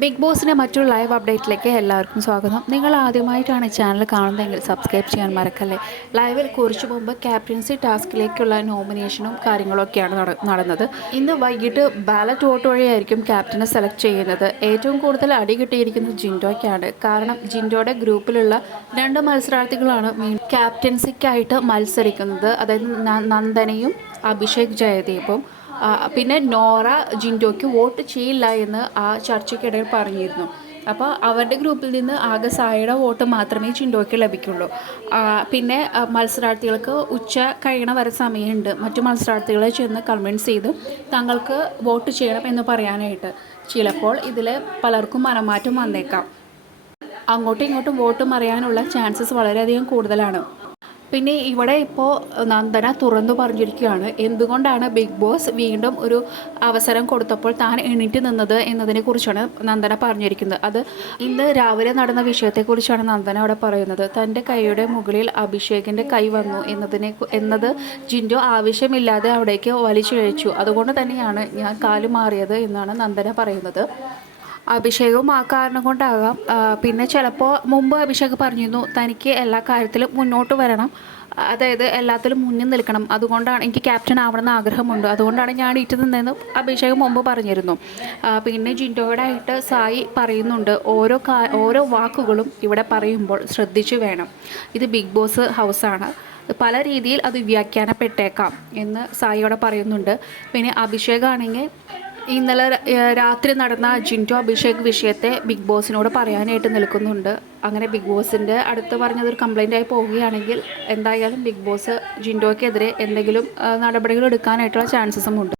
Big ബോസിൻ്റെ മറ്റൊരു live അപ്ഡേറ്റിലേക്ക് എല്ലാവർക്കും സ്വാഗതം. നിങ്ങൾ ആദ്യമായിട്ടാണ് ചാനൽ കാണുന്നതെങ്കിൽ സബ്സ്ക്രൈബ് ചെയ്യാൻ മറക്കല്ലേ. ലൈവിൽ കുറച്ചു മുമ്പ് ക്യാപ്റ്റൻസി ടാസ്കിലേക്കുള്ള നോമിനേഷനും കാര്യങ്ങളൊക്കെയാണ് നടന്നത്. ഇന്ന് വൈകിട്ട് ബാലറ്റ് വോട്ട് വഴിയായിരിക്കും ക്യാപ്റ്റനെ സെലക്ട് ചെയ്യുന്നത്. ഏറ്റവും കൂടുതൽ അടി കിട്ടിയിരിക്കുന്നത് ജിൻഡോയ്ക്കാണ്. കാരണം ജിൻഡോയുടെ ഗ്രൂപ്പിലുള്ള 2 മത്സരാർത്ഥികളാണ് ക്യാപ്റ്റൻസിക്കായിട്ട് മത്സരിക്കുന്നത്. അതായത് നന്ദനയും അഭിഷേക് ജയദീപും. പിന്നെ നോറ ജിൻഡോയ്ക്ക് വോട്ട് ചെയ്യില്ല എന്ന് ആ ചർച്ചയ്ക്കിടയിൽ പറഞ്ഞിരുന്നു. അപ്പോൾ അവരുടെ ഗ്രൂപ്പിൽ നിന്ന് ആകെ സായിയുടെ വോട്ട് മാത്രമേ ജിൻഡോയ്ക്ക് ലഭിക്കുള്ളൂ. പിന്നെ മത്സരാർത്ഥികൾക്ക് ഉച്ച കഴിയണ വരെ സമയമുണ്ട് മറ്റു മത്സരാർത്ഥികളെ ചെന്ന് കൺവിൻസ് ചെയ്ത് തങ്ങൾക്ക് വോട്ട് ചെയ്യണം എന്ന് പറയാനായിട്ട്. ചിലപ്പോൾ ഇതിൽ പലർക്കും മനമാറ്റം വന്നേക്കാം. അങ്ങോട്ടും ഇങ്ങോട്ടും വോട്ട് മറിയാനുള്ള ചാൻസസ് വളരെയധികം കൂടുതലാണ്. പിന്നെ ഇവിടെ ഇപ്പോൾ നന്ദന തുറന്നു പറഞ്ഞിരിക്കുകയാണ് എന്തുകൊണ്ടാണ് ബിഗ് ബോസ് വീണ്ടും ഒരു അവസരം കൊടുത്തപ്പോൾ താൻ എണീറ്റ് നിന്നത് എന്നതിനെക്കുറിച്ചാണ് നന്ദന പറഞ്ഞിരിക്കുന്നത്. അത് ഇന്ന് രാവിലെ നടന്ന വിഷയത്തെക്കുറിച്ചാണ് നന്ദന അവിടെ പറയുന്നത്. തൻ്റെ കൈയുടെ മുകളിൽ അഭിഷേകിൻ്റെ കൈ വന്നു എന്നത് ജിൻഡോ ആവശ്യമില്ലാതെ അവിടേക്ക് വലിച്ചിഴച്ചു. അതുകൊണ്ട് തന്നെയാണ് ഞാൻ കാല് മാറിയത് എന്നാണ് നന്ദന പറയുന്നത്. അഭിഷേകും ആ കാരണം കൊണ്ടാകാം. പിന്നെ ചിലപ്പോൾ മുമ്പ് അഭിഷേക് പറഞ്ഞിരുന്നു തനിക്ക് എല്ലാ കാര്യത്തിലും മുന്നോട്ട് വരണം, അതായത് എല്ലാത്തിലും മുന്നിൽ നിൽക്കണം, അതുകൊണ്ടാണ് എനിക്ക് ക്യാപ്റ്റൻ ആവണമെന്ന് ആഗ്രഹമുണ്ട്, അതുകൊണ്ടാണ് ഞാൻ ഇറ്റ് നിന്നതെന്ന് അഭിഷേക് മുമ്പ് പറഞ്ഞിരുന്നു. പിന്നെ ജിൻഡോയോടായിട്ട് സായി പറയുന്നുണ്ട് ഓരോ വാക്കുകളും ഇവിടെ പറയുമ്പോൾ ശ്രദ്ധിച്ചു വേണം. ഇത് ബിഗ് ബോസ് ഹൗസാണ്, പല രീതിയിൽ അത് വ്യാഖ്യാനപ്പെട്ടേക്കാം എന്ന് സായിയോടെ പറയുന്നുണ്ട്. പിന്നെ അഭിഷേകാണെങ്കിൽ ഇന്നലെ രാത്രി നടന്ന ജിൻഡോ അഭിഷേക് വിഷയത്തെ ബിഗ് ബോസിനോട് പറയാനായിട്ട് നിൽക്കുന്നുണ്ട്. അങ്ങനെ ബിഗ് ബോസിൻ്റെ അടുത്ത് പറഞ്ഞതൊരു കംപ്ലൈൻ്റായി പോവുകയാണെങ്കിൽ എന്തായാലും ബിഗ് ബോസ് ജിൻഡോയ്ക്കെതിരെ എന്തെങ്കിലും നടപടികൾ എടുക്കാനായിട്ടുള്ള ചാൻസസും ഉണ്ട്.